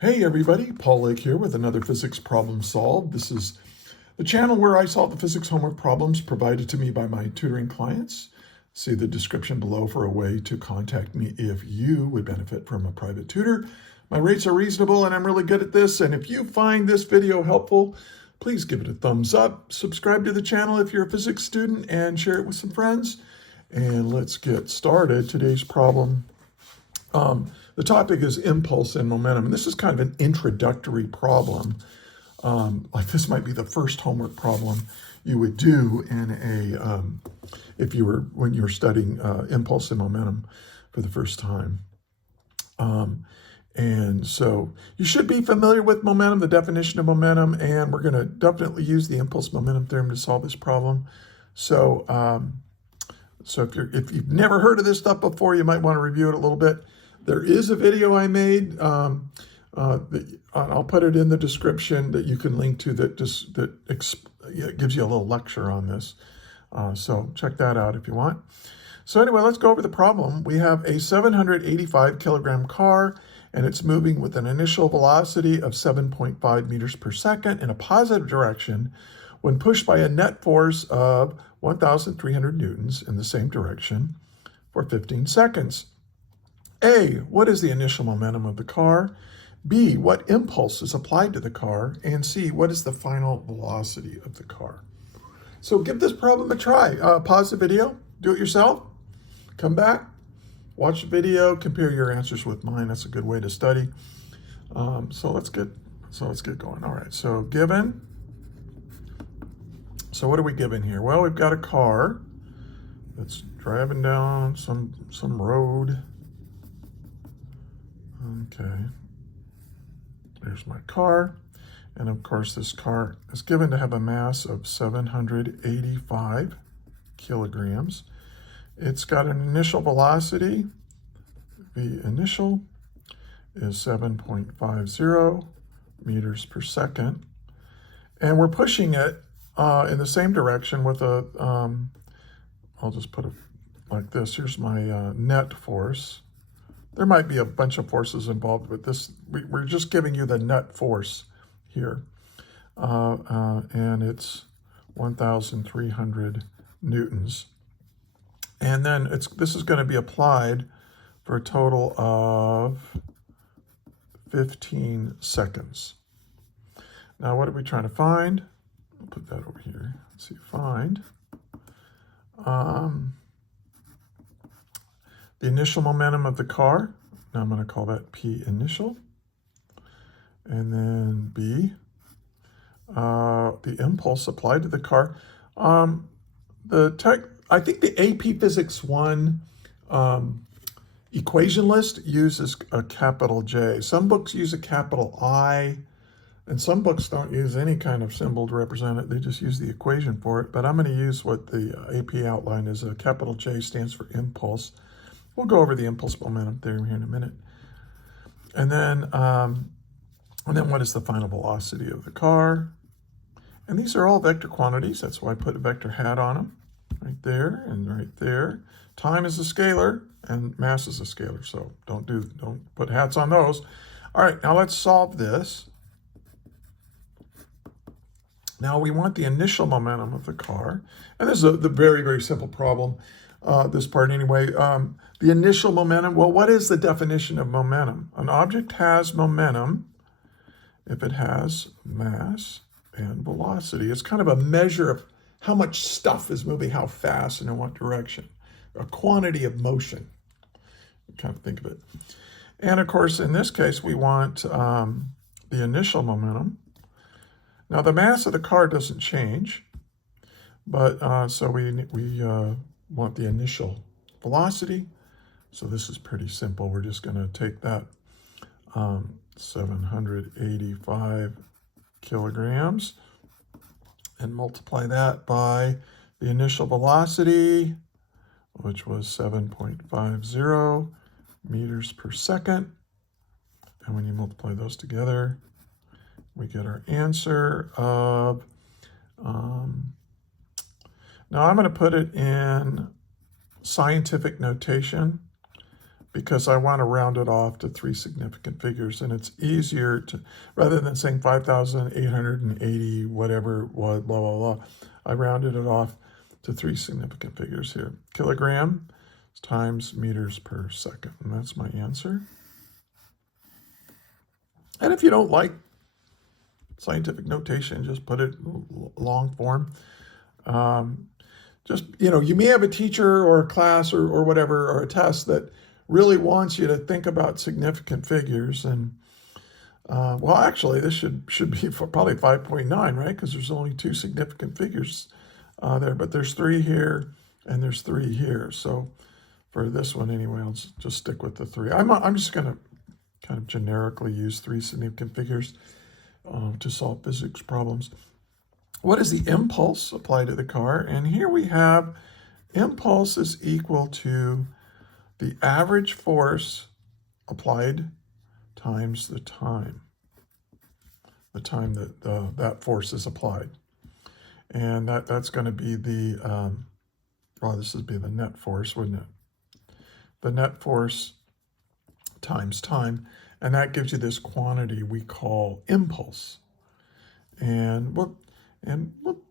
Hey everybody, Paul Lake here with another physics problem solved. This is the channel where I solve the physics homework problems provided to me by my tutoring clients. See the description below for a way to contact me if you would benefit from a private tutor. My rates are reasonable and I'm really good at this. And if you find this video helpful, please give it a thumbs up, subscribe to the channel if you're a physics student, and share it with some friends. And let's get started. Today's problem. The topic is impulse and momentum, and this is kind of an introductory problem. Like this might be the first homework problem you would do in when you were studying impulse and momentum for the first time. And so you should be familiar with momentum, the definition of momentum, and we're going to definitely use the Impulse-Momentum Theorem to solve this problem. So, if you've never heard of this stuff before, you might want to review it a little bit. There is a video I made, I'll put it in the description, that you can link to that gives you a little lecture on this. So check that out if you want. So anyway, let's go over the problem. We have a 785 kilogram car, and it's moving with an initial velocity of 7.5 meters per second in a positive direction when pushed by a net force of 1,300 newtons in the same direction for 15 seconds. A, what is the initial momentum of the car? B, what impulse is applied to the car? And C, what is the final velocity of the car? So give this problem a try. Pause the video, do it yourself, come back, watch the video, compare your answers with mine. That's a good way to study. So let's get going. All right, so given. So what are we given here? Well, we've got a car that's driving down some road. Okay, there's my car, and of course this car is given to have a mass of 785 kilograms. It's got an initial velocity. The initial is 7.50 meters per second, and we're pushing it in the same direction with a, I'll just put it like this. Here's my net force. There might be a bunch of forces involved with this. We're just giving you the net force here. And it's 1,300 newtons. And then this is going to be applied for a total of 15 seconds. Now, what are we trying to find? I'll put that over here. Let's see, find. The initial momentum of the car. Now I'm going to call that P initial. And then B, the impulse applied to the car. I think the AP Physics 1 equation list uses a capital J. Some books use a capital I, and some books don't use any kind of symbol to represent it. They just use the equation for it. But I'm going to use what the AP outline is. A capital J stands for impulse. We'll go over the Impulse-Momentum Theorem here in a minute. And then what is the final velocity of the car? And these are all vector quantities. That's why I put a vector hat on them. Right there and right there. Time is a scalar and mass is a scalar. So don't put hats on those. All right, now let's solve this. Now we want the initial momentum of the car. And this is the very, very simple problem. This part anyway. The initial momentum, well, what is the definition of momentum? An object has momentum if it has mass and velocity. It's kind of a measure of how much stuff is moving, how fast and in what direction. A quantity of motion, kind of think of it. And of course, in this case, we want the initial momentum. Now, the mass of the car doesn't change, but so we want the initial velocity. So this is pretty simple. We're just going to take that 785 kilograms and multiply that by the initial velocity, which was 7.50 meters per second. And when you multiply those together, we get our answer of, now I'm going to put it in scientific notation. because I want to round it off to 3 significant figures, and it's easier to, rather than saying 5,880, whatever it was, blah, blah, blah, I rounded it off to 3 significant figures here. Kilogram times meters per second, and that's my answer. And if you don't like scientific notation, just put it long form. Just, you may have a teacher or a class or whatever, or a test that really wants you to think about significant figures. And, well, actually, this should be for probably 5.9, right? Because there's only 2 significant figures there, but there's 3 here and there's 3 here. So for this one anyway, I'll just stick with the 3. I'm just going to kind of generically use 3 significant figures to solve physics problems. What is the impulse applied to the car? And here we have impulse is equal to the average force applied times the time that that force is applied. And that's going to be the, well, this would be the net force, wouldn't it? The net force times time, and that gives you this quantity we call impulse. And we'll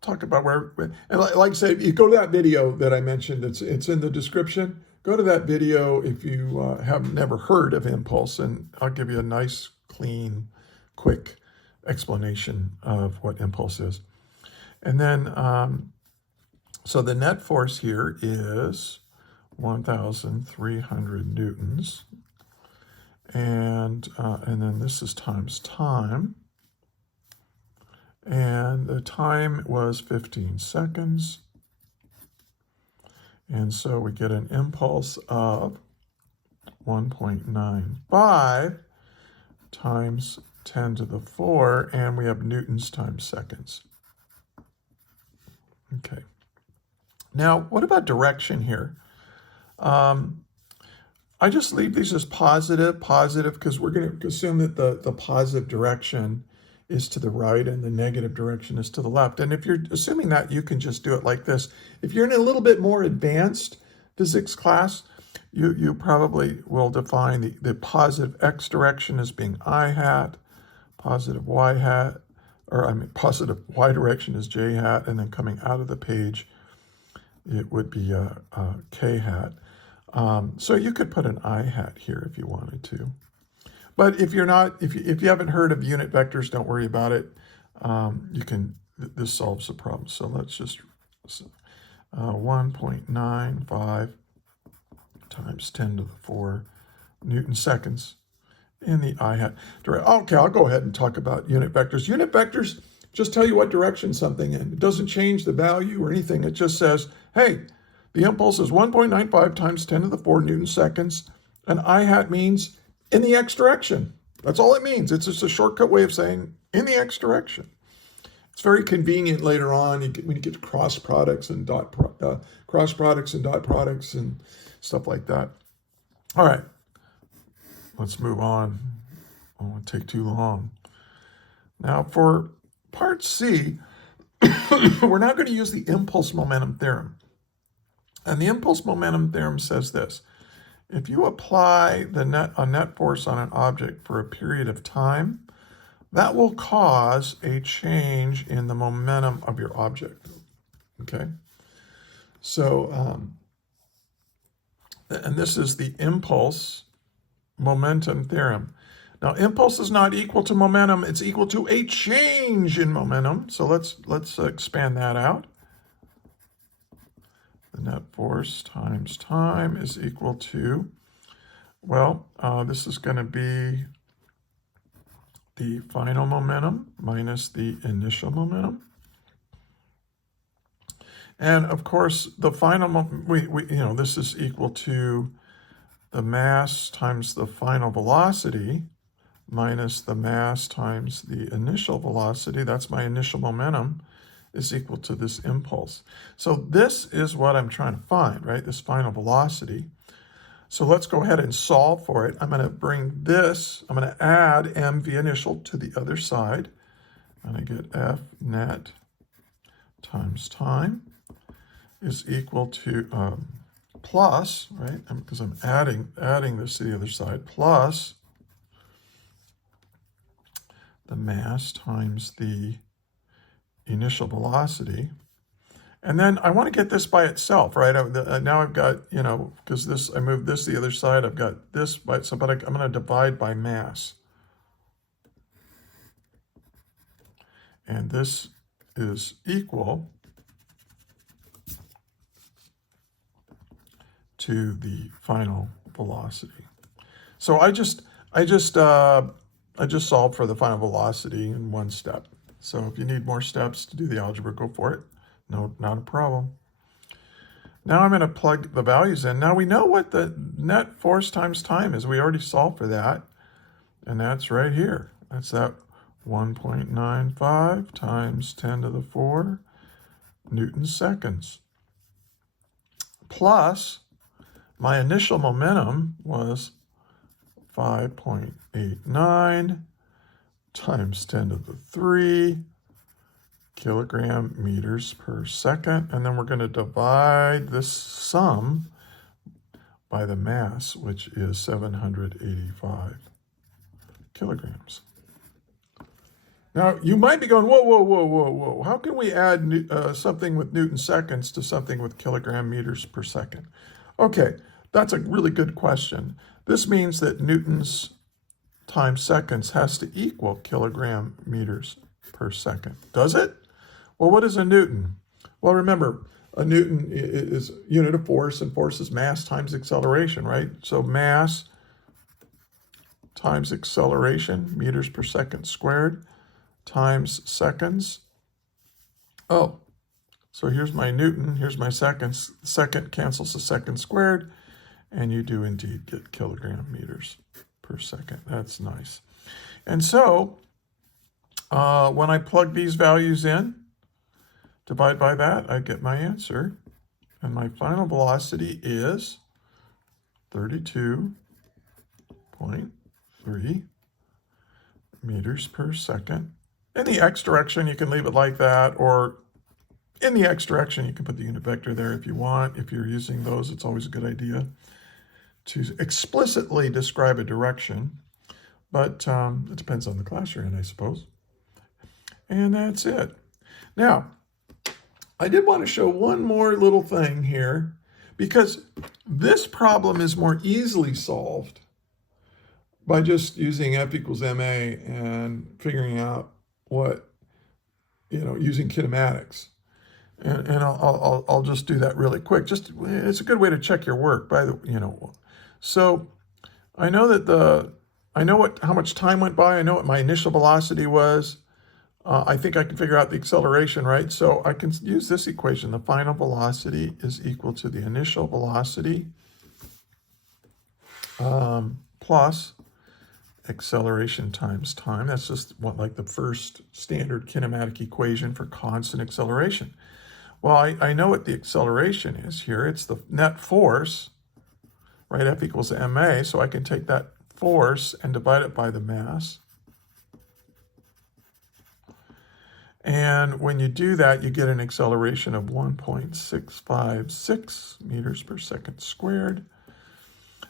talk about where, and like I say, you go to that video that I mentioned, it's in the description. Go to that video if you have never heard of impulse, and I'll give you a nice, clean, quick explanation of what impulse is. And then, so the net force here is 1,300 newtons. And then this is times time. And the time was 15 seconds. And so we get an impulse of 1.95 times 10 to the 4, and we have newtons times seconds. Okay. Now, what about direction here? I just leave these as positive, because we're going to assume that the positive direction is to the right and the negative direction is to the left. And if you're assuming that, you can just do it like this. If you're in a little bit more advanced physics class, you probably will define the positive x direction as being I hat, positive y hat, positive y direction is j hat, and then coming out of the page, it would be k hat. So you could put an I hat here if you wanted to. But if you're not, if you haven't heard of unit vectors, don't worry about it. This solves the problem. So let's just 1.95 times 10 to the 4 Newton seconds in the I hat. Okay, I'll go ahead and talk about unit vectors. Unit vectors just tell you what direction something in. It doesn't change the value or anything. It just says, hey, the impulse is 1.95 times 10 to the 4 Newton seconds. And I hat means in the x direction. That's all it means. It's just a shortcut way of saying in the x direction. It's very convenient later on when you get to cross products and dot products and stuff like that. All right, let's move on. I won't take too long. Now for part C, we're now going to use the impulse-momentum theorem. And the impulse-momentum theorem says this: if you apply a net force on an object for a period of time, that will cause a change in the momentum of your object. Okay? So, and this is the impulse-momentum theorem. Now, impulse is not equal to momentum. It's equal to a change in momentum. So let's expand that out. The net force times time is equal to, well, this is going to be the final momentum minus the initial momentum. And of course, the final, this is equal to the mass times the final velocity minus the mass times the initial velocity. That's my initial momentum, is equal to this impulse. So this is what I'm trying to find, right? This final velocity. So let's go ahead and solve for it. I'm going to bring this, I'm going to add mv initial to the other side. And I get F net times time is equal to plus, right, because I'm adding this to the other side, plus the mass times the initial velocity. And then I want to get this by itself, right? Now I've got, you know, because this, I moved this to the other side, I've got this by, so, but I'm going to divide by mass. And this is equal to the final velocity. So I just solved for the final velocity in one step. So if you need more steps to do the algebra, go for it. No, not a problem. Now I'm going to plug the values in. Now we know what the net force times time is. We already solved for that. And that's right here. That's that 1.95 times 10 to the 4 Newton seconds. Plus, my initial momentum was 5.89 times 10 to the 3 kilogram meters per second. And then we're going to divide this sum by the mass, which is 785 kilograms. Now, you might be going, whoa, whoa, whoa, whoa, whoa. How can we add something with Newton seconds to something with kilogram meters per second? Okay, that's a really good question. This means that Newton's times seconds has to equal kilogram meters per second. Does it? Well, what is a Newton? Well, remember, a Newton is unit of force, and force is mass times acceleration, right? So mass times acceleration, meters per second squared, times seconds. Oh, so here's my Newton, here's my seconds. Second cancels the second squared, and you do indeed get kilogram meters per second. That's nice. And so when I plug these values in, divide by that, I get my answer. And my final velocity is 32.3 meters per second. In the x direction, you can leave it like that, or in the x direction, you can put the unit vector there if you want. If you're using those, it's always a good idea to explicitly describe a direction, but it depends on the class you're in, I suppose. And that's it. Now, I did want to show one more little thing here, because this problem is more easily solved by just using F equals ma and figuring out what, you know, using kinematics. And I'll just do that really quick. Just, it's a good way to check your work, by the, you know. So I know that how much time went by. I know what my initial velocity was. I think I can figure out the acceleration, right? So I can use this equation. The final velocity is equal to the initial velocity plus acceleration times time. That's just like the first standard kinematic equation for constant acceleration. Well, I know what the acceleration is here. It's the net force, right? F equals ma. So I can take that force and divide it by the mass. And when you do that, you get an acceleration of 1.656 meters per second squared.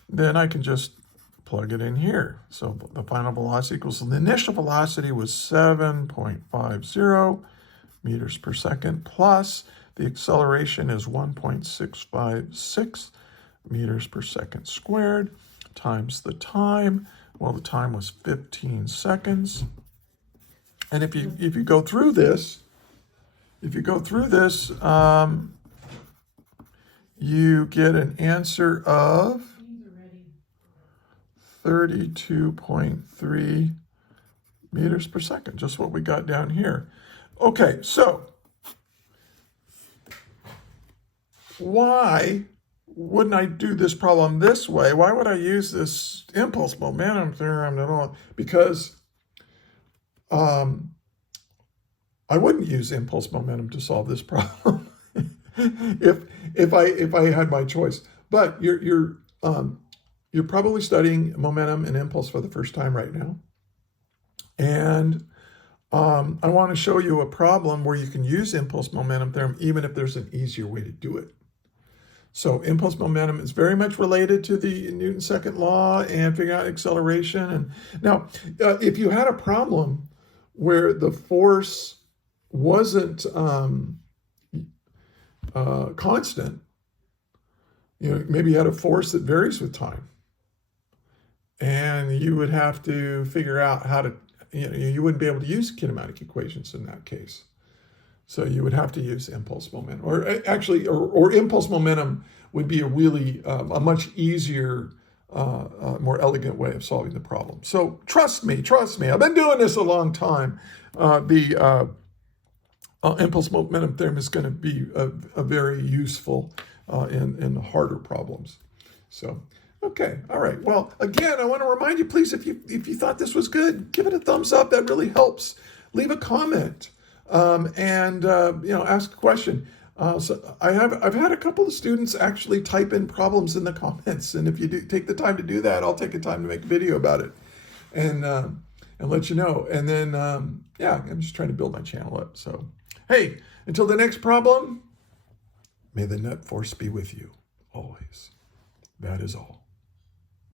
Then I can just plug it in here. So the final velocity equals, the initial velocity was 7.50 meters per second, plus the acceleration is 1.656 meters per second squared, times the time. Well, the time was 15 seconds. And if you go through this, you get an answer of 32.3 meters per second, just what we got down here. Okay, so why wouldn't I do this problem this way? Why would I use this impulse-momentum theorem at all? Because I wouldn't use impulse momentum to solve this problem if I had my choice. But you're probably studying momentum and impulse for the first time right now, and I want to show you a problem where you can use impulse momentum theorem even if there's an easier way to do it. So impulse momentum is very much related to the Newton's second law and figuring out acceleration. And now, if you had a problem where the force wasn't constant, maybe you had a force that varies with time, and you would have to figure out how to, you wouldn't be able to use kinematic equations in that case. So you would have to use impulse momentum, or actually, or impulse momentum would be a really a much easier, more elegant way of solving the problem. So trust me, I've been doing this a long time. The impulse momentum theorem is going to be a very useful in the harder problems. So, okay, all right. Well, again, I want to remind you, please, if you thought this was good, give it a thumbs up. That really helps. Leave a comment. And ask a question. So I've had a couple of students actually type in problems in the comments, and if you do take the time to do that, I'll take the time to make a video about it, and let you know. And then I'm just trying to build my channel up. So hey, until the next problem, may the net force be with you always. That is all.